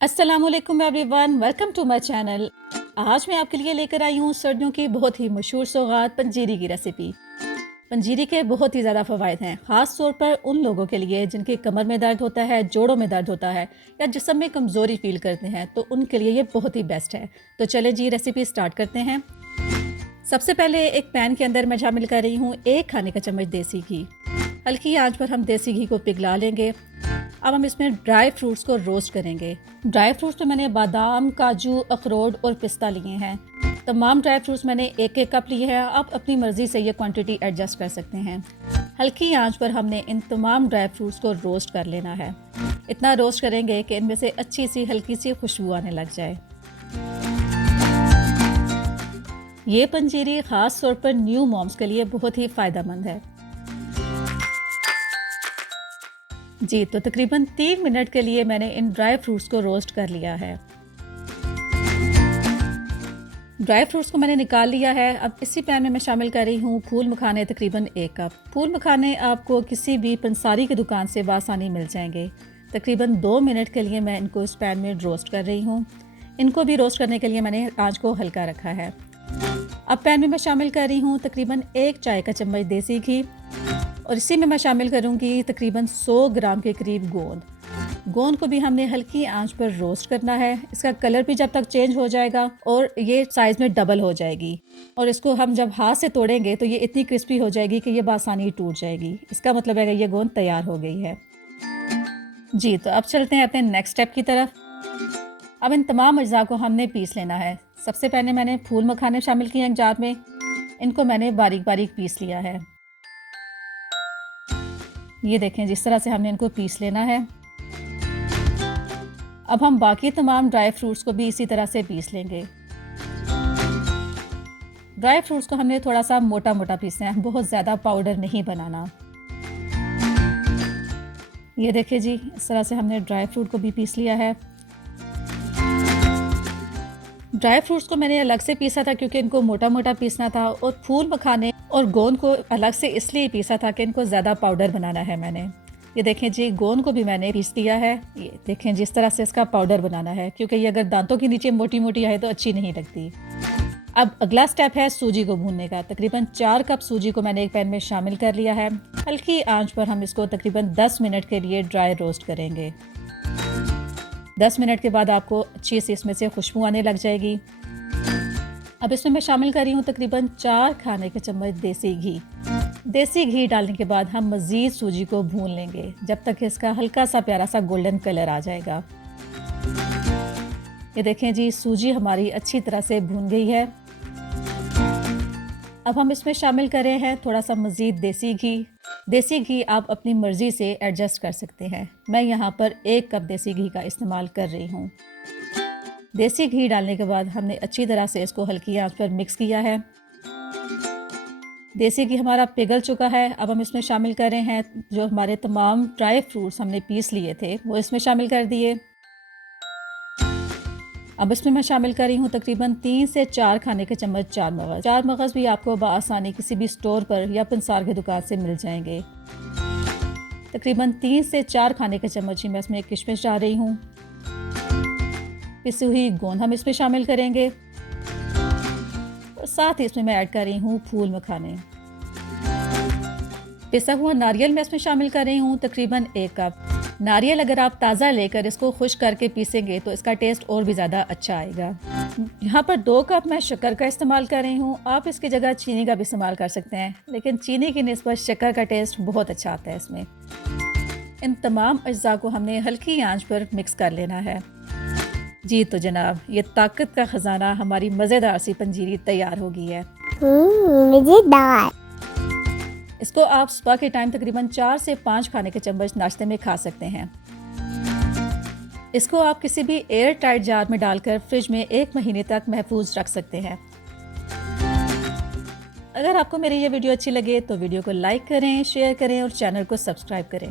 अस्सलामुअलैकुम everyone, welcome to my channel. आज मैं आपके लिए लेकर आई हूँ सर्दियों की बहुत ही मशहूर सौगात पंजीरी की रेसिपी। पंजीरी के बहुत ही ज़्यादा फ़वाइद हैं, ख़ास तौर पर उन लोगों के लिए जिनके कमर में दर्द होता है, जोड़ों में दर्द होता है या जिस्म में कमज़ोरी फील करते हैं, तो उनके लिए ये बहुत ही बेस्ट है। तो चले जी रेसिपी स्टार्ट करते हैं। सबसे पहले एक पैन के अंदर मैं शामिल कर रही हूँ 1 खाने का चम्मच देसी घी। हल्की आंच पर हम देसी घी को पिघला लेंगे। अब हम इसमें ड्राई फ्रूट्स को रोस्ट करेंगे। ड्राई फ्रूट्स में मैंने बादाम, काजू, अखरोट और पिस्ता लिए हैं। तमाम ड्राई फ्रूट्स मैंने 1-1 कप लिए हैं। आप अपनी मर्ज़ी से ये क्वांटिटी एडजस्ट कर सकते हैं। हल्की आंच पर हमने इन तमाम ड्राई फ्रूट्स को रोस्ट कर लेना है। इतना रोस्ट करेंगे कि इनमें से अच्छी सी हल्की सी खुशबू आने लग जाए। ये पंजीरी ख़ास तौर पर न्यू मॉम्स के लिए बहुत ही फ़ायदेमंद है। जी, तो तकरीबन 3 मिनट के लिए मैंने इन ड्राई फ्रूट्स को रोस्ट कर लिया है। ड्राई फ्रूट्स को मैंने निकाल लिया है। अब इसी पैन में मैं शामिल कर रही हूँ फूल मखाने, तकरीबन 1 कप। फूल मखाने आपको किसी भी पंसारी की दुकान से बासानी मिल जाएंगे। तकरीबन 2 मिनट के लिए मैं इनको इस पैन में रोस्ट कर रही हूँ। इनको भी रोस्ट करने के लिए मैंने आंच को हल्का रखा है। अब पैन में मैं शामिल कर रही हूँ तकरीबन 1 चाय का चम्मच देसी घी और इसी में मैं शामिल करूंगी तकरीबन 100 ग्राम के करीब गोंद। गोंद को भी हमने हल्की आंच पर रोस्ट करना है। इसका कलर भी जब तक चेंज हो जाएगा और ये साइज़ में डबल हो जाएगी और इसको हम जब हाथ से तोड़ेंगे तो ये इतनी क्रिस्पी हो जाएगी कि ये बासानी टूट जाएगी। इसका मतलब है कि ये गोंद तैयार हो गई है। जी, तो अब चलते हैं अपने नेक्स्ट स्टेप की तरफ। अब इन तमाम अज्जा को हमने पीस लेना है। सबसे पहले मैंने फूल मखाने शामिल किए एक जार में। इनको मैंने बारीक बारीक पीस लिया है। ये देखें, जिस तरह से हमने इनको पीस लेना है। अब हम बाकी तमाम ड्राई फ्रूट्स को भी इसी तरह से पीस लेंगे। ड्राई फ्रूट्स को हमने थोड़ा सा मोटा मोटा पीसना है, बहुत ज़्यादा पाउडर नहीं बनाना। ये देखिए जी, इस तरह से हमने ड्राई फ्रूट को भी पीस लिया है। ड्राई फ्रूट्स को मैंने अलग से पीसा था क्योंकि इनको मोटा मोटा पीसना था और फूल मखाने और गोंद को अलग से इसलिए पीसा था कि इनको ज़्यादा पाउडर बनाना है मैंने। ये देखें जी, गोंद को भी मैंने पीस दिया है। ये देखें जिस तरह से इसका पाउडर बनाना है, क्योंकि ये अगर दांतों के नीचे मोटी मोटी आए तो अच्छी नहीं लगती। अब अगला स्टेप है सूजी को भूनने का। तकरीबन 4 कप सूजी को मैंने एक पैन में शामिल कर लिया है। हल्की आंच पर हम इसको तकरीबन 10 मिनट के लिए ड्राई रोस्ट करेंगे। 10 मिनट के बाद आपको अच्छी सी इसमें से खुशबू आने लग जाएगी। अब इसमें मैं शामिल कर रही हूँ तकरीबन 4 खाने के चम्मच देसी घी। देसी घी डालने के बाद हम मज़ीद सूजी को भून लेंगे जब तक इसका हल्का सा प्यारा सा गोल्डन कलर आ जाएगा। ये देखें जी, सूजी हमारी अच्छी तरह से भून गई है। अब हम इसमें शामिल कर रहे हैं थोड़ा सा मज़ीद देसी घी। देसी घी आप अपनी मर्ज़ी से एडजस्ट कर सकते हैं। मैं यहाँ पर 1 कप देसी घी का इस्तेमाल कर रही हूँ। देसी घी डालने के बाद हमने अच्छी तरह से इसको हल्की आंच पर मिक्स किया है। देसी घी हमारा पिघल चुका है। अब हम इसमें शामिल कर रहे हैं जो हमारे तमाम ड्राई फ्रूट्स हमने पीस लिए थे, वो इसमें शामिल कर दिए। अब इसमें मैं शामिल कर रही हूँ तकरीबन 3 से 4 खाने के चम्मच चार मगज़। चार मगज़ भी आपको बआसानी किसी भी स्टोर पर या पंसार की दुकान से मिल जाएंगे। तकरीबन 3 से 4 खाने के चम्मच ही मैं इसमें किशमिश डाल रही हूँ। पिसी हुई गोंद हम इसमें शामिल करेंगे और साथ ही इसमें मैं ऐड कर रही हूँ फूल मखाने। पिसा हुआ नारियल मैं इसमें शामिल कर रही हूँ तकरीबन 1 कप। नारियल अगर आप ताज़ा लेकर इसको खुश करके पीसेंगे तो इसका टेस्ट और भी ज़्यादा अच्छा आएगा। यहाँ पर 2 कप मैं शक्कर का इस्तेमाल कर रही हूँ। आप इसकी जगह चीनी का भी इस्तेमाल कर सकते हैं, लेकिन चीनी की निस्बत शक्कर का टेस्ट बहुत अच्छा आता है इसमें। इन तमाम अज्जा को हमने हल्की आंच पर मिक्स कर लेना है। जी तो जनाब, ये ताकत का खजाना हमारी मज़ेदार सी पंजीरी तैयार हो गई है। मज़ेदार। इसको आप सुबह के टाइम तकरीबन 4 से 5 खाने के चम्मच नाश्ते में खा सकते हैं। इसको आप किसी भी एयर टाइट जार में डालकर फ्रिज में 1 महीने तक महफूज रख सकते हैं। अगर आपको मेरी ये वीडियो अच्छी लगे तो वीडियो को लाइक करें, शेयर करें और चैनल को सब्सक्राइब करें।